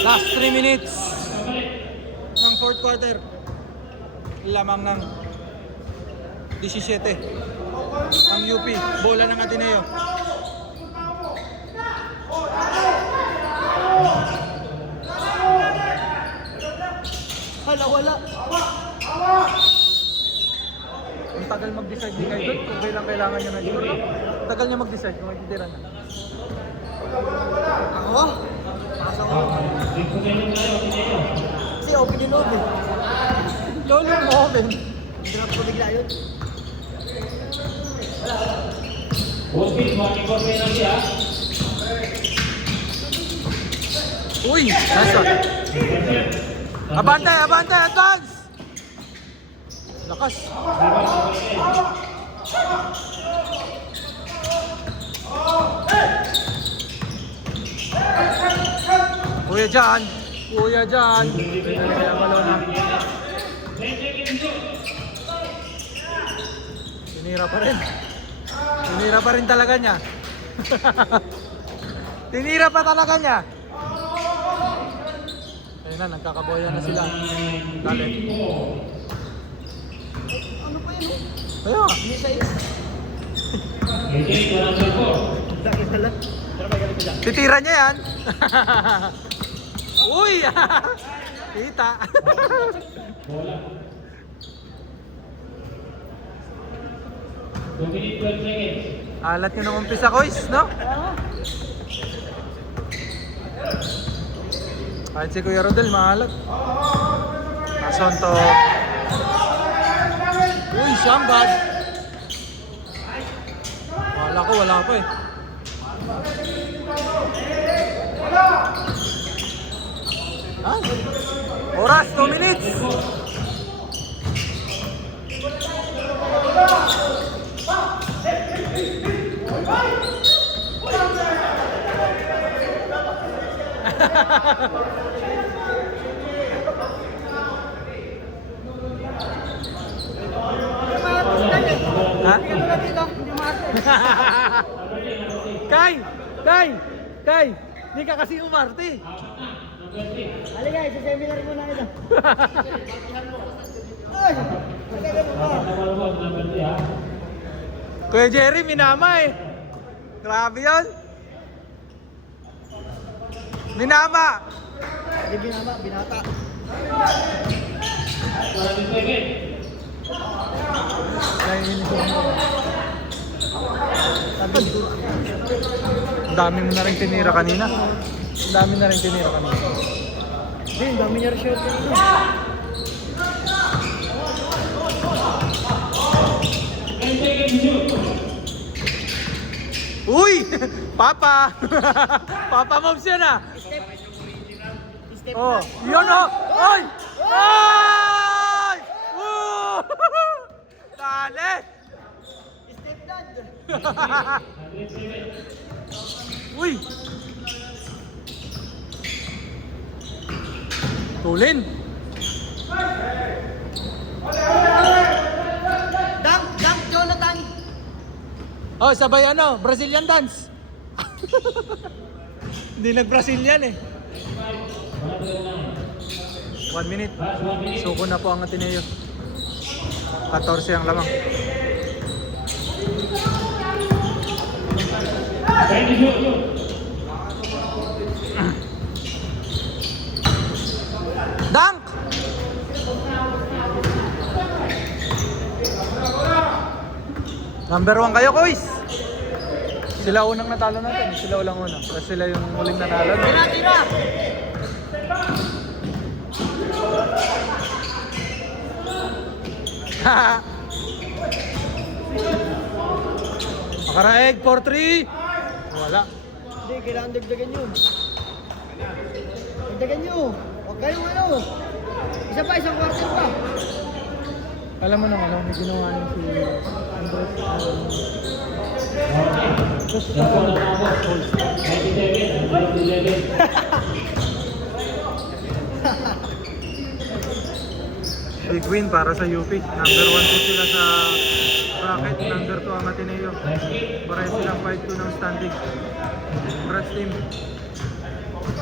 Last 3 minutes ng fourth quarter. Lamang ng 17 ang UP. Bola ng Ateneo. Wala. Ang tagal mag-decide ni Kaidon kung kailangan niya na dito. Tagal niya mag-decide kung magtitira na. Ako? Pasok ko. Kasi open yung loob eh. Lolo mo open. Drop ko bigla yun. Uy! Nice one. Abante! Advance! Lakas. Kuya dyan. Tinira pa rin talaga niya. Tinira pa talaga niya. Ayun na, nagkakaboyan na sila. Dali. Ano pa yun? Ayun. Hindi sa'yo. Laki pala. Titira niya yan. Uy! Kita. Alat nyo nung umpisa, Kois, no? Kahit si Kuya Rodel, maalat. Masonto. Uy, Shambad. Wala ko, wala pa eh. Ah, oras, 2 minutes. Ha? Kay, hindi ka kasi umarte. Halika, isa-seminar mo na ito. Ay! Kuya Jerry, minama eh. Grabe yun. Minama. Hindi binama, binata. Ang dami mo na rin tinira kanina. Hindi, ang dami niya rin-shirt kanina. Uy! Papa! Papa moves yan ah! Step Oh, yun oh! Oy! Oy! Woo! Dali! Step dad. Uy! Tulin! Dunk, Jonathan. Oh, sabay ano, Brazilian dance. Hindi nag-Brazilian eh. 1 minute. Suko na po ang Ateneo. 14 ang lamang. Dunk! Number 1 kayo, Kois. Sila unang natalo natin. Sila ulang una. Kasi sila yung huling natalo. Tira! Makaraeg, 4-3. Wala. Hindi, kailangan dagdagan yun. Dagdagan nyo. Huwag kayong ano. Isa pa, isang quarter pa. Alam mo naman, may ginawa niya si Andres. Big win para sa UP. Number 1 po sila sa bracket. Number 2 ang Ateneo. Pareho silang 5-2 ng standing. Congrats team.